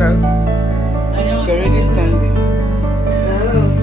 now. It's already standing. Oh.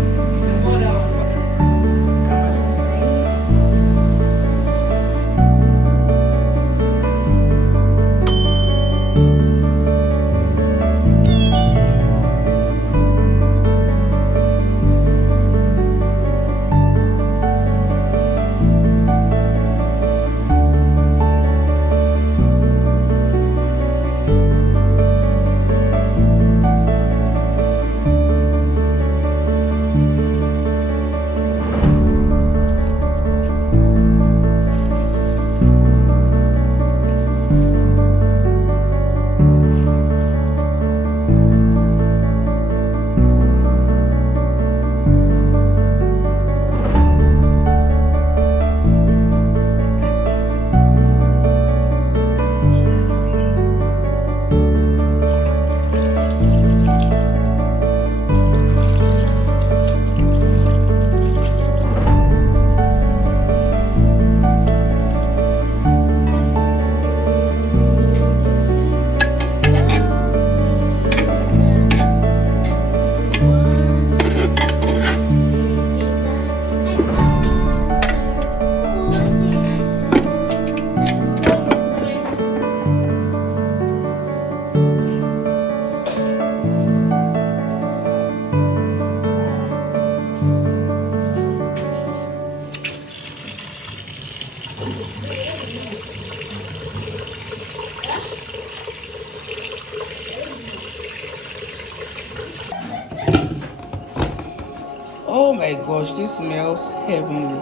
Oh my gosh, this smells heavenly.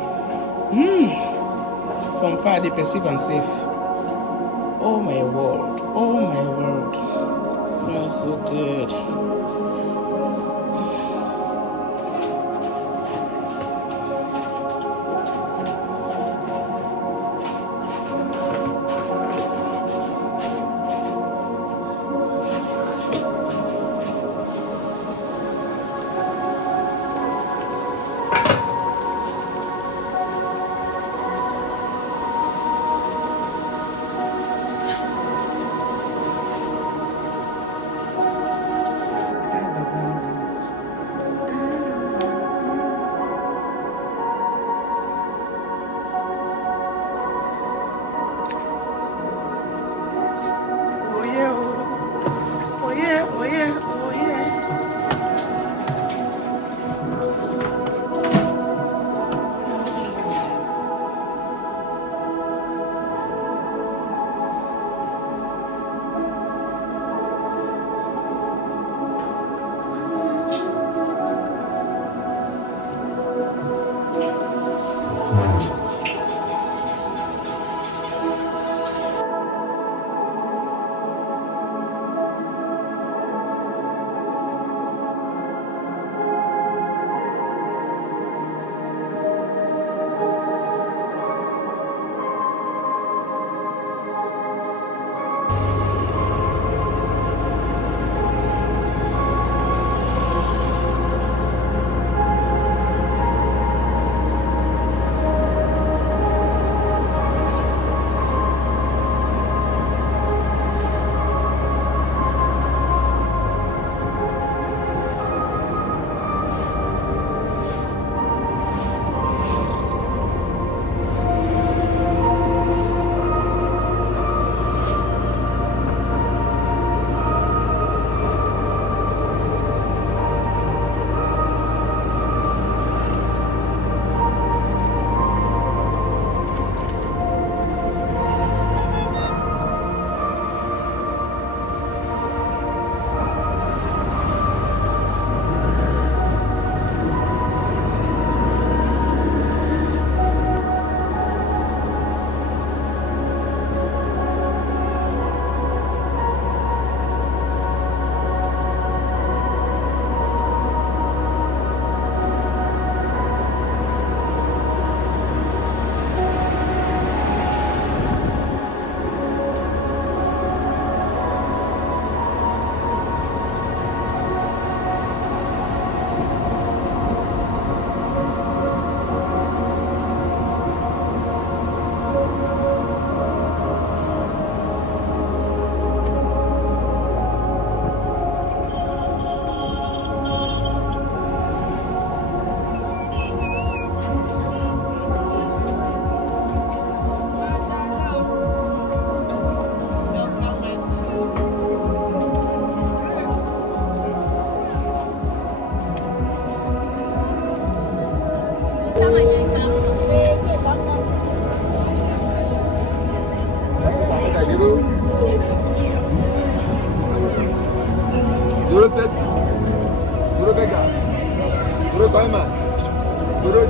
From far they perceive and safe. Oh my word. Oh my word. It smells so good.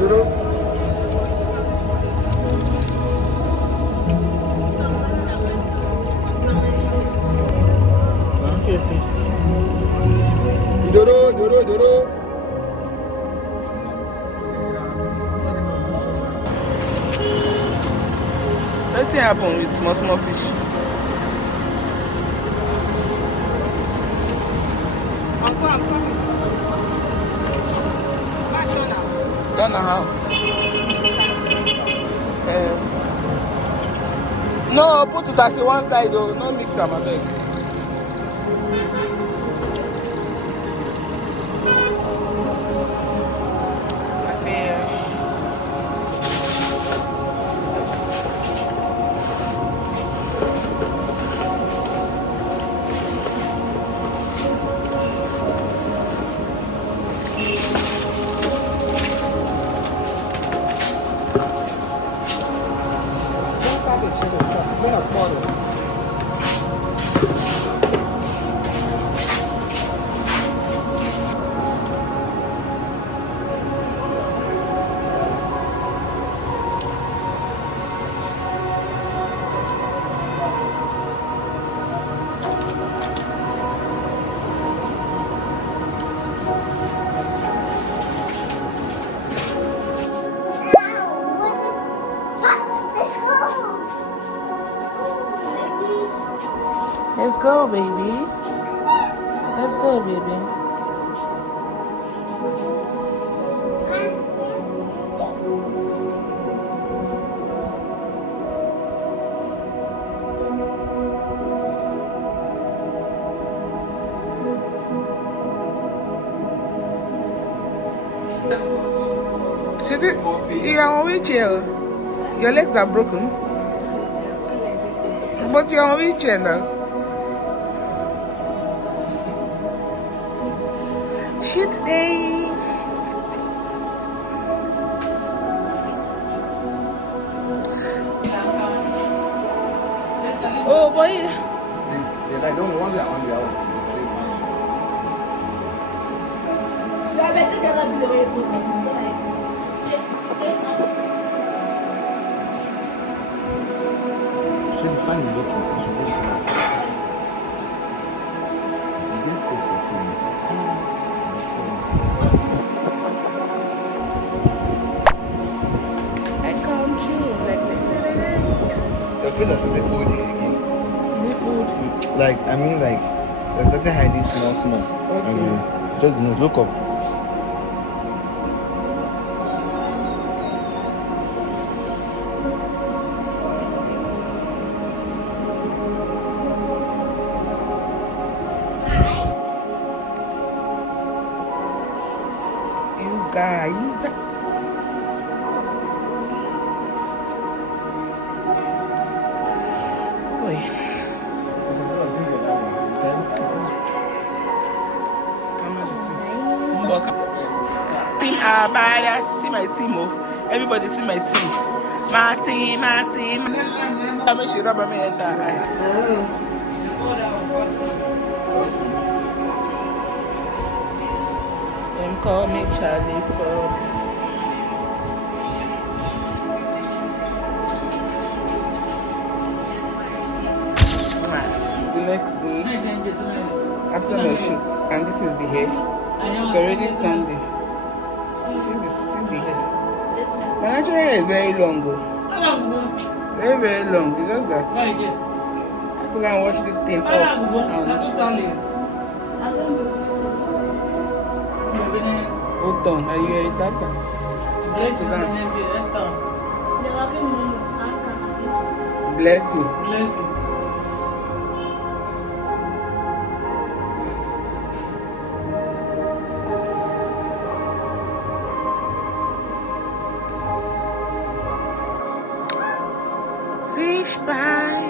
See your face. Doro. Nothing happen with small fish. Donna how? No, put it as one side though, no mix them abeg. Let's go, baby. Let's go, baby. Sissy, you are on wheelchair. Your legs are broken. But you're on wheelchair now. Shit day. Oh boy. They like don't want that on the hours to stay. So the fan is working. You should go to this space for free. I come true like Your face has started folding again. the food. Like, I mean, like, they started hiding small. Okay. Just the nose, look up. You guys. Team Abaya, see my team. Oh, everybody see my team. My team. I'm a shit rubber man. Them call me Charlie Bob. The next day, after my shoots, and this is the hair. It's already standing. See the hair. My natural hair is very long, though. Very long. Because that. I have to go and wash this thing off. Hold on, are you a data? Bless you. Fish pie.